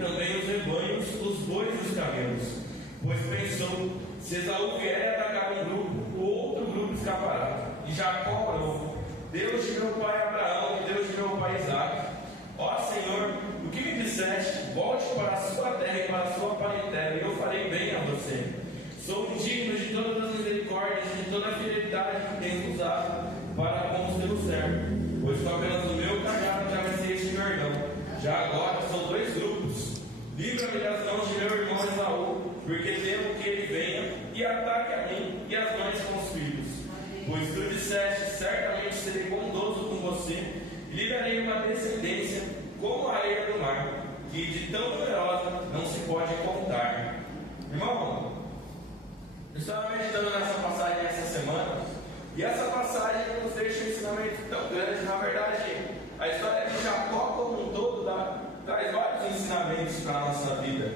também os rebanhos, os bois e os camelos. Pois pensou: se Esaú vier e atacar um grupo, o outro grupo escapará. E Jacó orou: Deus de meu pai Abraão e Deus de meu pai Isaque, ó Senhor, o que me disseste? Volte para a sua terra e para a sua parentela, e eu farei bem a você. Sou indigno de todas as misericórdias e de toda a fidelidade que tens usado para com os teus servos, pois com apenas o meu cajado atravessei este Jordão. Já agora são dois grupos. Livra-me das mãos de meu irmão Esaú, porque temo que ele venha e ataque a mim e as mães com os filhos. Pois tu disseste: certamente serei bondoso com você, e lhe darei uma descendência como a areia do mar, que de tão numerosa não se pode contar. Irmão, eu estava meditando nessa passagem essa semana, e essa passagem nos deixa um ensinamento tão grande. Na verdade, a história de Jacó como um todo traz vários ensinamentos para a nossa vida,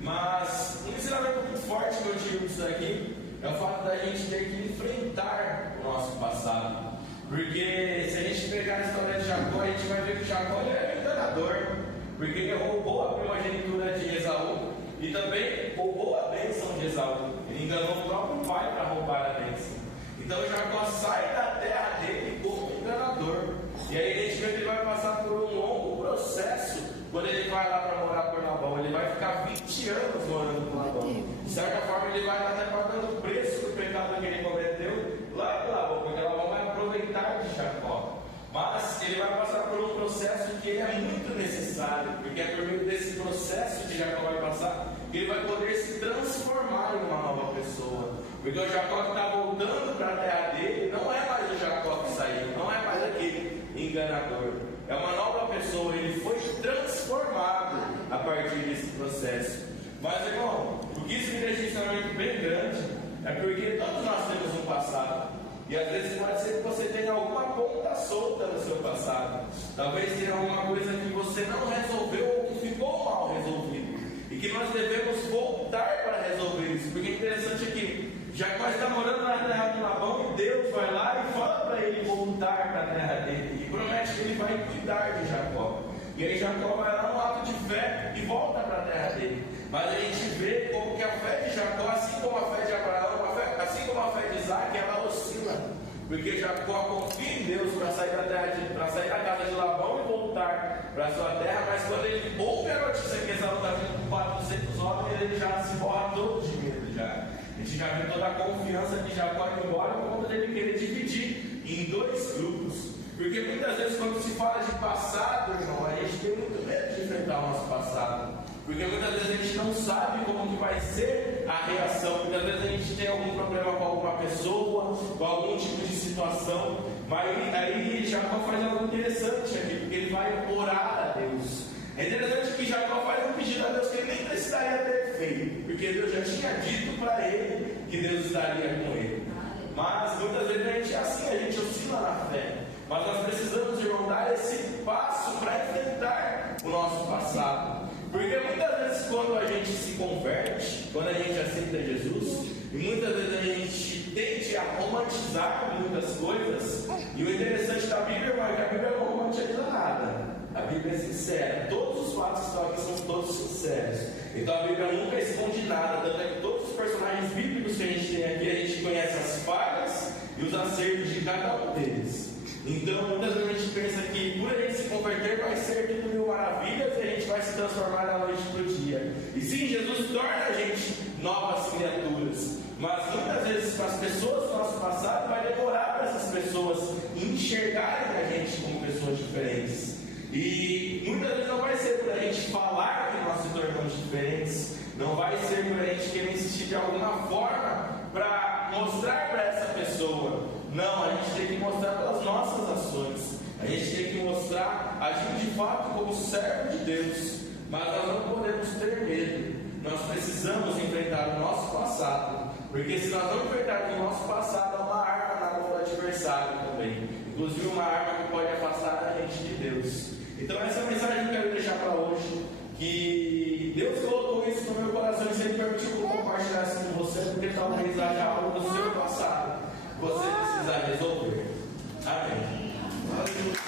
mas um ensinamento muito forte que eu tiro disso aqui é o fato da gente ter que enfrentar o nosso passado. Porque se a gente pegar a história de Jacó, a gente vai ver que Jacó era enganador, porque ele roubou a primogenitura de Esaú e também roubou a bênção de Esaú. Ele enganou o próprio pai para roubar a bênção. Então Jacó sai da terra dele como enganador. E aí a gente vê que ele vai passar por um longo processo. Quando ele vai lá para morar por Labão, ele vai ficar 20 anos morando por Labão. De certa forma, ele vai até pagando o preço do pecado que ele cometeu lá por Labão, porque Labão vai aproveitar de Jacó. Mas ele vai passar por um processo que é muito necessário, porque é por meio desse processo que Jacó vai passar que ele vai poder se transformar em uma nova pessoa. Porque o Jacó que está voltando para a terra dele não é mais o Jacó que saiu, não é mais aquele enganador. É uma nova pessoa, ele foi transformado a partir desse processo. Mas, irmão, o que isso me deixa um ensinamento bem grande é porque todos nós temos um passado. E às vezes pode ser que você tenha alguma ponta solta no seu passado. Talvez tenha alguma coisa que você não resolveu ou que ficou mal resolvido. E que nós devemos voltar para resolver isso. Porque é interessante aqui, Jacó está morando na terra de Labão e Deus vai lá e fala para ele voltar para a terra dele. E promete que ele vai cuidar de Jacó. E aí Jacó vai lá no ato de fé e volta para a terra dele. Mas a gente vê como que a fé de Jacó, assim como a fé de Abraão, assim como a fé de Isaque, ela oscila. Porque Jacó confia em Deus para sair da casa de Labão e voltar para a sua terra. Mas quando ele ouve a notícia que Esaú está vindo com 400 homens, ele já se borra todo de medo já. A gente já viu toda a confiança de Jacó indo embora, por conta dele querer dividir em dois grupos. Porque muitas vezes quando se fala de passado, irmão, a gente tem muito medo de enfrentar o nosso passado. Porque muitas vezes a gente não sabe como que vai ser a reação. Muitas vezes a gente tem algum problema com alguma pessoa, com algum tipo de situação. Mas aí Jacó faz algo interessante aqui, porque ele vai orar a Deus. É interessante que Jacó faz um pedido a Deus que ele nem precisaria ter feito, porque Deus já tinha dito para ele que Deus estaria com ele. Mas muitas vezes a gente é assim, a gente oscila na fé. Mas nós precisamos, irmão, dar esse passo para enfrentar o nosso passado. Porque muitas vezes quando a gente se converte, quando a gente aceita Jesus, e muitas vezes a gente tende a romantizar muitas coisas. E o interessante da Bíblia, irmão, é que a Bíblia não romantiza nada. A Bíblia é sincera. Todos os fatos que estão aqui são todos sinceros. Então a Bíblia nunca esconde nada. Tanto é que todos os personagens bíblicos que a gente tem aqui, a gente conhece as falhas e os acertos de cada um deles. Então muitas vezes a gente pensa que por a gente se converter vai ser tudo mil maravilhas e a gente vai se transformar da noite para o dia. E sim, Jesus torna a gente novas criaturas. Mas muitas vezes para as pessoas do nosso passado vai demorar para essas pessoas enxergarem a gente como pessoas diferentes. E muitas vezes não vai ser por a gente falar que nós se tornamos diferentes, não vai ser por a gente querer insistir de alguma forma para mostrar para essa pessoa. Não, a gente tem que mostrar pelas nossas ações. A gente tem que mostrar, agir de fato como servo de Deus. Mas nós não podemos ter medo. Nós precisamos enfrentar o nosso passado. Porque se nós não enfrentarmos o nosso passado, é uma arma na mão do adversário também. Inclusive uma arma que pode afastar a gente de Deus. Então essa é a mensagem que eu quero deixar para hoje. Que Deus colocou isso no meu coração e sempre permitiu que eu compartilhasse com você, porque talvez haja algo